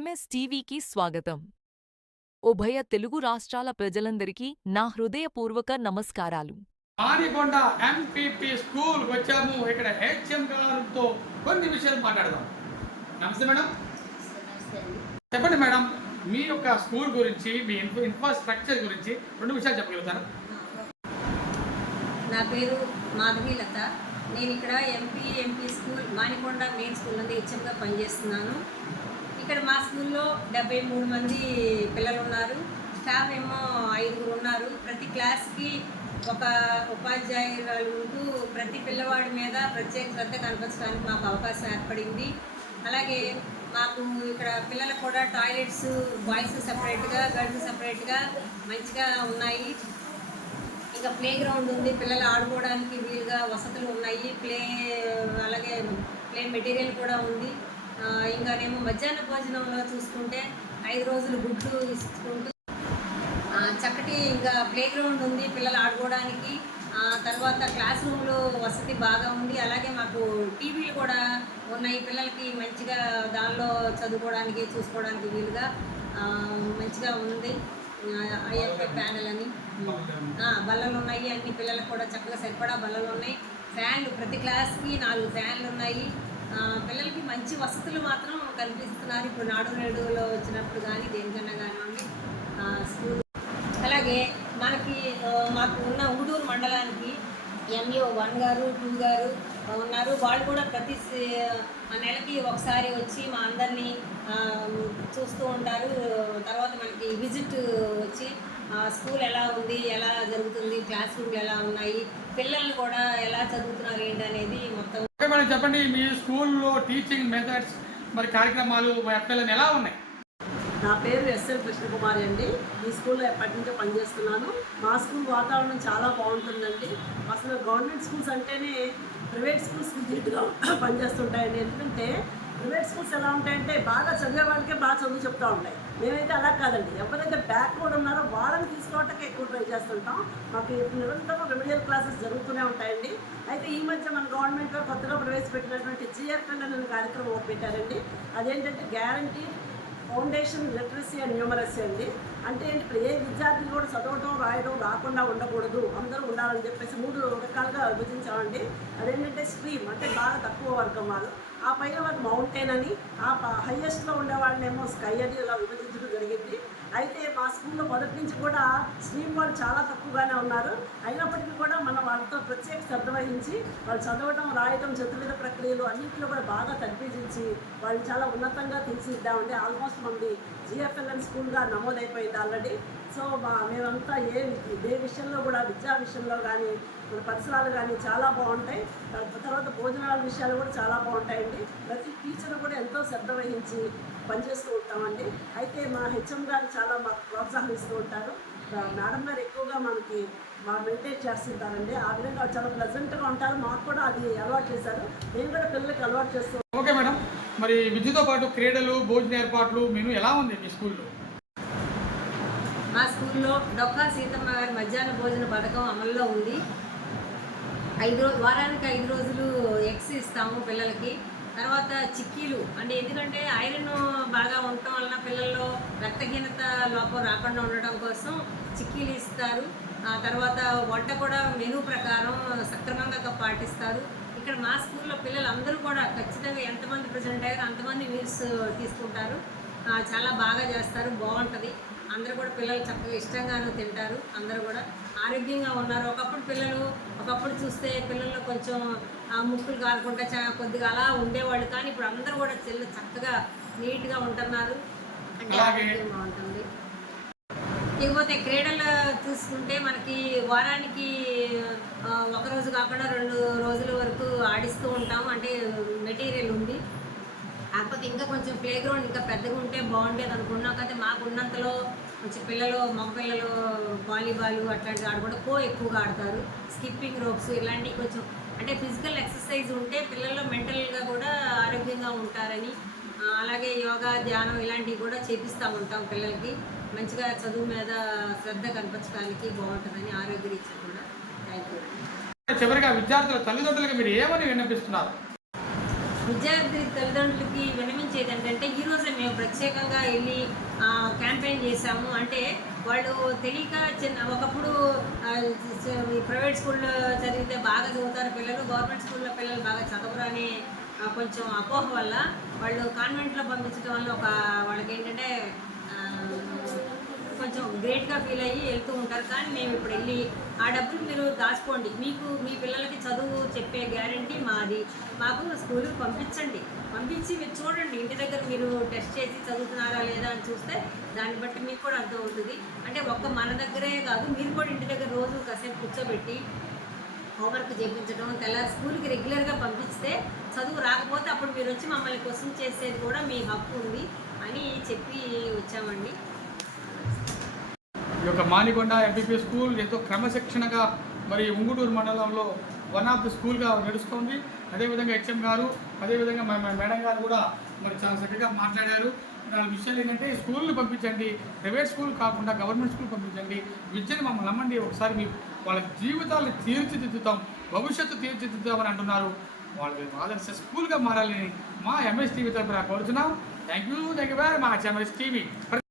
MS టీవీకి స్వాగతం. ఉభయ తెలుగు రాష్ట్రాల ప్రజలందరికీ నా హృదయపూర్వక నమస్కారాలు. ఆదికొండ ఎంపీపీ స్కూల్ వచ్చాము. ఇక్కడ హెచ్ఎం గారితో కొన్ని విషయాలు మాట్లాడదాం. నమస్తే మేడం. చెప్పండి మేడం, మీ యొక్క స్కూల్ గురించి, మీ ఇన్ఫ్రాస్ట్రక్చర్ గురించి 2 విషయాలు చెప్పగలుగుతారు? నా పేరు మాధవీలత. నేను ఇక్కడ MP school Manikonda main school నుండి హెచ్ఎంగా పనిచేస్తున్నాను. ఇక్కడ మా స్కూల్లో 73 మంది పిల్లలు ఉన్నారు. స్టాఫ్ ఏమో 5 ఉన్నారు. ప్రతి క్లాస్కి ఒక ఉపాధ్యాయురాలు ఉంటూ ప్రతి పిల్లవాడి మీద ప్రత్యేక శ్రద్ధ కనిపించడానికి మాకు అవకాశం ఏర్పడింది. అలాగే మాకు ఇక్కడ పిల్లలకు కూడా టాయిలెట్స్ బాయ్స్ సపరేట్గా, గర్ల్స్ సపరేట్గా మంచిగా ఉన్నాయి. ఇంకా ప్లే గ్రౌండ్ ఉంది, పిల్లలు ఆడుకోవడానికి వీలుగా వసతులు ఉన్నాయి. అలాగే ప్లే మెటీరియల్ కూడా ఉంది. ఇంకానేమో మధ్యాహ్న భోజనంలో చూసుకుంటే 5 రోజులు గుడ్లు ఇస్తుంటూ చక్కటి ఇంకా ప్లే గ్రౌండ్ ఉంది పిల్లలు ఆడుకోవడానికి. తర్వాత క్లాస్ రూమ్లో వసతి బాగా ఉంది. అలాగే మాకు టీవీలు కూడా ఉన్నాయి. పిల్లలకి మంచిగా దానిలో చదువుకోవడానికి చూసుకోవడానికి వీలుగా మంచిగా ఉంది. ఐఎఫ్ఐ ప్యానెల్ అని బల్లలు ఉన్నాయి. అన్ని పిల్లలకు కూడా చక్కగా సరిపడా బల్లలు ఉన్నాయి. ఫ్యాన్లు ప్రతి క్లాస్కి 4 ఫ్యాన్లు ఉన్నాయి. పిల్లలకి మంచి వసతులు మాత్రం కల్పిస్తున్నారు. ఇప్పుడు నాడు నేడులో వచ్చినప్పుడు కానీ దేనికన్నా కానివ్వండి స్కూల్. అలాగే మాకు ఉన్న ఊడూరు మండలానికి ఎంఈఓ 1 గారు 2 గారు ఉన్నారు. వాళ్ళు కూడా ప్రతి నెలకి ఒకసారి వచ్చి మా అందరినీ చూస్తూ ఉంటారు. తర్వాత మనకి విజిట్ వచ్చి స్కూల్ ఎలా ఉంది, ఎలా జరుగుతుంది, క్లాస్ రూమ్లు ఎలా ఉన్నాయి, పిల్లల్ని కూడా ఎలా చదువుతున్నారు ఏంటి అనేది మొత్తం. మేడం చెప్పండి, మీ స్కూల్లో టీచింగ్ మెథడ్స్ మరి కార్యక్రమాలు పిల్లలు ఎలా ఉన్నాయి? నా పేరు ఎస్ఎల్ కృష్ణకుమారి అండి. ఈ స్కూల్లో ఎప్పటి నుంచో పనిచేస్తున్నాను. మా స్కూల్ వాతావరణం చాలా బాగుంటుందండి. అసలు గవర్నమెంట్ స్కూల్స్ అంటేనే ప్రైవేట్ స్కూల్స్కి ధీటుగా పనిచేస్తుంటాయండి. ఎందుకంటే ప్రైవేట్ స్కూల్స్ ఎలా ఉంటాయంటే బాగా చదివే వాళ్ళకే బాగా చదువు చెప్తూ ఉంటాయి. మేమైతే అలా కాదండి, ఎవరైతే బ్యాక్వర్డ్ ఉన్నారో వాళ్ళని తీసుకోవటానికి ఎక్కువ ట్రై చేస్తుంటాం. మాకు నిరంతరం రెమెడియల్ క్లాసెస్ జరుగుతూనే ఉంటాయండి. అయితే ఈ మధ్య మన గవర్నమెంట్ కొత్తగా ప్రవేశపెట్టినటువంటి జిఎఫ్ఎల్ అనే కార్యక్రమం ఒకటి పెట్టారండి. అదేంటంటే guarantee foundation literacy and numeracy అండి. అంటే ఇప్పుడు ఏ విద్యార్థి కూడా చదవటం రాయడం రాకుండా ఉండకూడదు, అందరూ ఉండాలని చెప్పేసి 3 రకాలుగా విభజించామండి. అదేంటంటే స్ట్రీమ్ అంటే బాగా తక్కువ వర్గం వాళ్ళు, ఆ పైన వాళ్ళు మౌంటైన్ అని, ఆ హైయెస్ట్లో ఉండేవాళ్ళనేమో స్కై అని ఇలా విభజించడం జరిగింది. అయితే మా స్కూల్లో మొదటి నుంచి కూడా స్ట్రీమ్ వాళ్ళు చాలా తక్కువగానే ఉన్నారు. అయినప్పటికీ కూడా మనం వాళ్ళతో ప్రత్యేక శ్రద్ధ వహించి వాళ్ళు చదవడం రాయడం చతుర్విధ ప్రక్రియలు అన్నింటిలో కూడా బాగా తర్ఫీదించి వాళ్ళు చాలా ఉన్నతంగా తీర్చిదిద్దామండి. ఆల్మోస్ట్ మనది జిఎఫ్ఎల్ఎన్ స్కూల్గా నమోదైపోయింది ఆల్రెడీ. సో మేమంతా ఏ విషయంలో కూడా విద్యా విషయంలో కానీ మన పరిసరాలు కానీ చాలా బాగుంటాయి. తర్వాత భోజనాల విషయాలు కూడా చాలా బాగుంటాయండి. ప్రతి టీచర్ కూడా ఎంతో శ్రద్ధ వహించి పనిచేస్తూ ఉంటామండి. అయితే మా హెచ్ఎం గారు చాలా మాకు ప్రోత్సాహిస్తూ ఉంటారు. మేడం గారు ఎక్కువగా మనకి మెయింటైన్ చేస్తుంటారండి. ఆ విధంగా చాలా ప్లెజెంట్గా ఉంటారు. మాకు కూడా అది అలవాటు చేశారు. నేను కూడా పిల్లలకి అలవాటు చేస్తాను. ఓకే మేడం, మరి విద్యతో పాటు క్రీడలు, భోజన ఏర్పాట్లు మెను ఎలా ఉంది మీ స్కూల్లో? మా స్కూల్లో డొక్కా సీతమ్మ గారి మధ్యాహ్న భోజన పథకం అమల్లో ఉంది. వారానికి 5 రోజులు ఎగ్స్ ఇస్తాము పిల్లలకి. తర్వాత చిక్కీలు అంటే ఎందుకంటే ఐరన్ బాగా ఉండటం వలన పిల్లల్లో రక్తహీనత లోపం రాకుండా ఉండడం కోసం చిక్కీలు ఇస్తారు. తర్వాత వంట కూడా మెనూ ప్రకారం సక్రమంగా పాటిస్తారు. ఇక్కడ మా స్కూల్లో పిల్లలు అందరూ కూడా ఖచ్చితంగా ఎంతమంది ప్రజెంట్ అయ్యారో అంతమంది మీల్స్ తీసుకుంటారు. చాలా బాగా చేస్తారు, బాగుంటుంది. అందరూ కూడా పిల్లలు చక్కగా ఇష్టంగానూ తింటారు. అందరూ కూడా ఆరోగ్యంగా ఉన్నారు. ఒకప్పుడు చూస్తే పిల్లల్లో కొంచెం ముక్కులు కారకుండా కొద్దిగా అలా ఉండేవాళ్ళు, కానీ ఇప్పుడు అందరూ కూడా చక్కగా నీట్గా ఉంటున్నారు. అంటే ఆరోగ్యం బాగుంటుంది. ఇకపోతే క్రీడలు చూసుకుంటే మనకి వారానికి 1 రోజు కాకుండా 2 రోజుల వరకు ఆడిస్తూ ఉంటాము. అంటే మెటీరియల్ ఉంది. కాకపోతే ఇంకా కొంచెం ప్లే గ్రౌండ్ ఇంకా పెద్దగా ఉంటే బాగుండేది అనుకున్నాం. కానీ మాకు ఉన్నంతలో కొంచెం మగపిల్లలు వాలీబాల్ అట్లాంటివి ఆడుకుంటే ఎక్కువగా ఆడతారు. స్కిప్పింగ్ రోప్స్ ఇలాంటివి కొంచెం అంటే ఫిజికల్ ఎక్సర్సైజ్ ఉంటే పిల్లల్లో మెంటల్గా కూడా ఆరోగ్యంగా ఉంటారని, అలాగే యోగా, ధ్యానం ఇలాంటివి కూడా చేపిస్తూ ఉంటాం పిల్లలకి. మంచిగా చదువు మీద శ్రద్ధ కనిపించడానికి బాగుంటుందని ఆరోగ్య రీత్యా కూడా. Thank you. చివరిగా విద్యార్థుల తల్లిదండ్రులకు మీరు ఏమని విన్నపిస్తున్నారు? విద్యార్థి తల్లిదండ్రులకి విన్నవించేది ఏంటంటే ఈరోజే మేము ప్రత్యేకంగా వెళ్ళి క్యాంపెయిన్ చేశాము. అంటే వాళ్ళు తెలియక ఒకప్పుడు ఈ ప్రైవేట్ స్కూల్లో చదివితే బాగా చదువుతారు పిల్లలు, గవర్నమెంట్ స్కూల్లో పిల్లలు బాగా చదవరు అనే కొంచెం అపోహ వల్ల వాళ్ళు కాన్వెంట్లో పంపించడం వల్ల వాళ్ళకి ఏంటంటే కొంచెం గ్రేట్గా ఫీల్ అయ్యి వెళ్తూ ఉంటారు. కానీ మేము ఇప్పుడు వెళ్ళి ఆ డబ్బులు మీరు దాచుకోండి, మీకు మీ పిల్లలకి చదువు చెప్పే గ్యారంటీ మాది, మాకు స్కూల్కి పంపించి మీరు చూడండి, ఇంటి దగ్గర మీరు టెస్ట్ చేసి చదువుతున్నారా లేదా అని చూస్తే దాన్ని బట్టి మీకు కూడా అర్థం అవుతుంది. అంటే మన దగ్గరే కాదు, మీరు కూడా ఇంటి దగ్గర రోజు కాసేపు కూర్చోబెట్టి హోంవర్క్ చేయించడం, స్కూల్కి రెగ్యులర్గా పంపిస్తే చదువు రాకపోతే అప్పుడు మీరు వచ్చి మమ్మల్ని క్వశ్చన్ చేసేది కూడా మీ హక్కు ఉంది అని చెప్పి వచ్చామండి. ఈ యొక్క మానికొండ ఎంపీపీ స్కూల్ ఎంతో క్రమశిక్షణగా మరి ఉంగుటూరు మండలంలో వన్ ఆఫ్ ది స్కూల్గా నడుస్తుంది. అదేవిధంగా హెచ్ఎం గారు, అదేవిధంగా మేడం గారు కూడా మరి చాలా చక్కగా మాట్లాడారు. నాలుగు విషయాలు ఏంటంటే స్కూల్ని పంపించండి, ప్రైవేట్ స్కూల్ కాకుండా గవర్నమెంట్ స్కూల్ పంపించండి, విద్యను మమ్మల్ని నమ్మండి, ఒకసారి మీ వాళ్ళ జీవితాలను తీర్చిదిద్దుతాం, భవిష్యత్తు తీర్చిదిద్దుతామని అంటున్నారు. వాళ్ళకి ఆదర్శ స్కూల్గా మారాలని మా ఎంఎస్ టీవీ తరఫున కోరుతున్నాం. Thank you very much MS TV.